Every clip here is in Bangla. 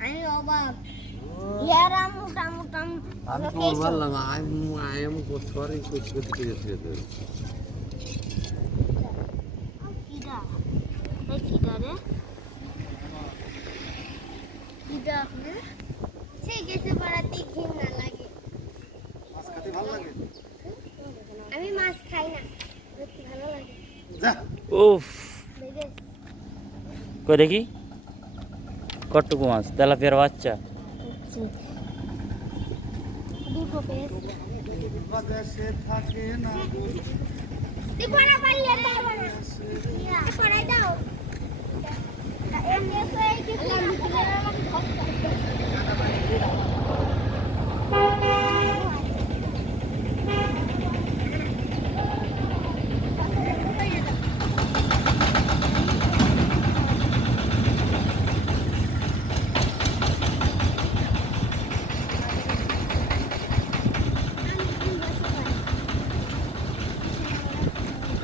আমি অবাক ইয়ারা মোটা মোটা আমি তো বললাম আই এম সরি করতে গেছে কিডা এই কিডা রে কিডা সে গেছে পাড়াতে ঘৃণা লাগে মাছ খেতে ভালো লাগে আমি মাছ খাই না দেখতে ভালো লাগে যা উফ দেখে কই দেখি কটটুকু মাছ তেলাপিয়ার বাচ্চা দুটো পেস বাদেশে থাকে না তুই পড়া পারলে দাও না ইয়া পড়াই দাও এমনি তো এই কি আমাকে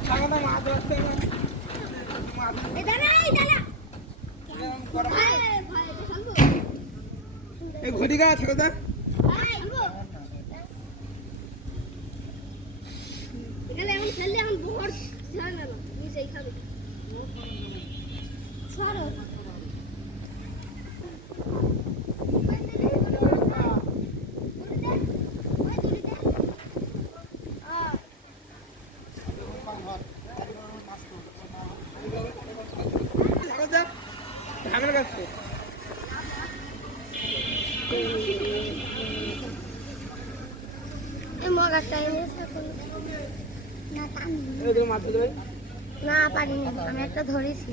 ছাগলটা মাছ ধরতে না দাঁড়া দাঁড়া ভাই ভাই শান্ত এই ঘড়ি গা ছাগলটা ভাই এখানে এমন খেললে এখন বহুত ঝাল না নিচেই খাবে ছাড়ো ছাগলটা ঝামেলা করছে এই মগাটা এনেছে না টানি এই দেখো মাছ ধরে না পারিনি আমি একটা ধরেছি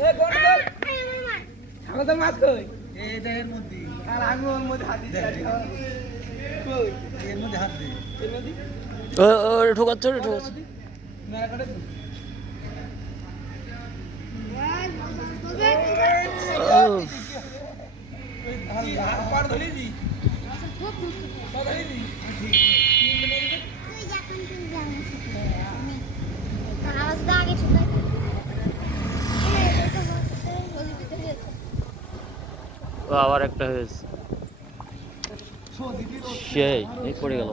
এই বড় বড় এই আমার মাছ ছাগলটা মাছ কই এই দেহের মধ্যে আর আমি ওর মধ্যে হাত দিছি কই এর মধ্যে হাত দে এর মধ্যে ও ও ঠোকাচ্ছে ঠোকাচ্ছে না করে উফ পার ধরে দি পার ধরে দি আওয়াজ দা আগে ছুটে ও আবার একটা হয়েছে সেই এই পড়ে গেল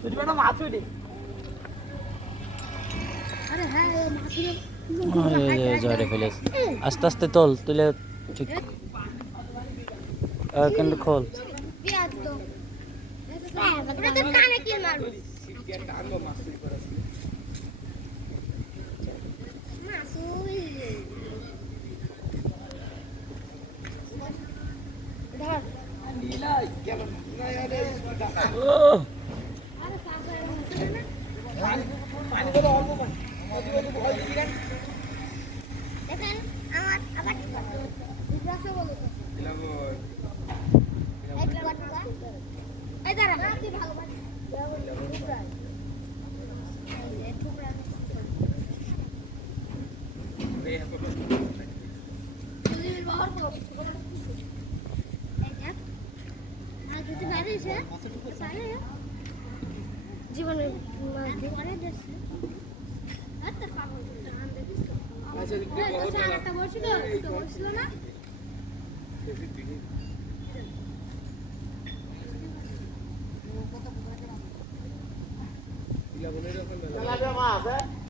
তুই বড় মাছ ওইটা আরে হ্যাঁ ঝরে ফেলেছে আস্তে আস্তে তোল তুলে ঠিক কিন্তু খোল পেঁয়াজ তো ওটা তো কানে কি মারবো সিগারেট আনবো মাছ তুই করে মাসুই ধর নীলাই কেমন না আরে আরে সাগরের মধ্যে না পানি পানি তো অল্প পানি ওই ওই ভয় দিবি কেন দেখেন আমার আবার বিদ্রাসও বলো তো লাগো এক বাটকা এই দাঁড়া তুই ভালো বাট টুকরা এই টুকরা এই হাতে তুই ব্যবহার করো এই দেখ আর যদি বাড়িছে তাহলে জীবনে মাছ দিয়ে পরে দেখছে আচ্ছা পাগল আন দেখিস তো আচ্ছা দেখতে ওই তো স্যার একটা বলছিল তো বলছিল না চালাবে মাছ হ্যাঁ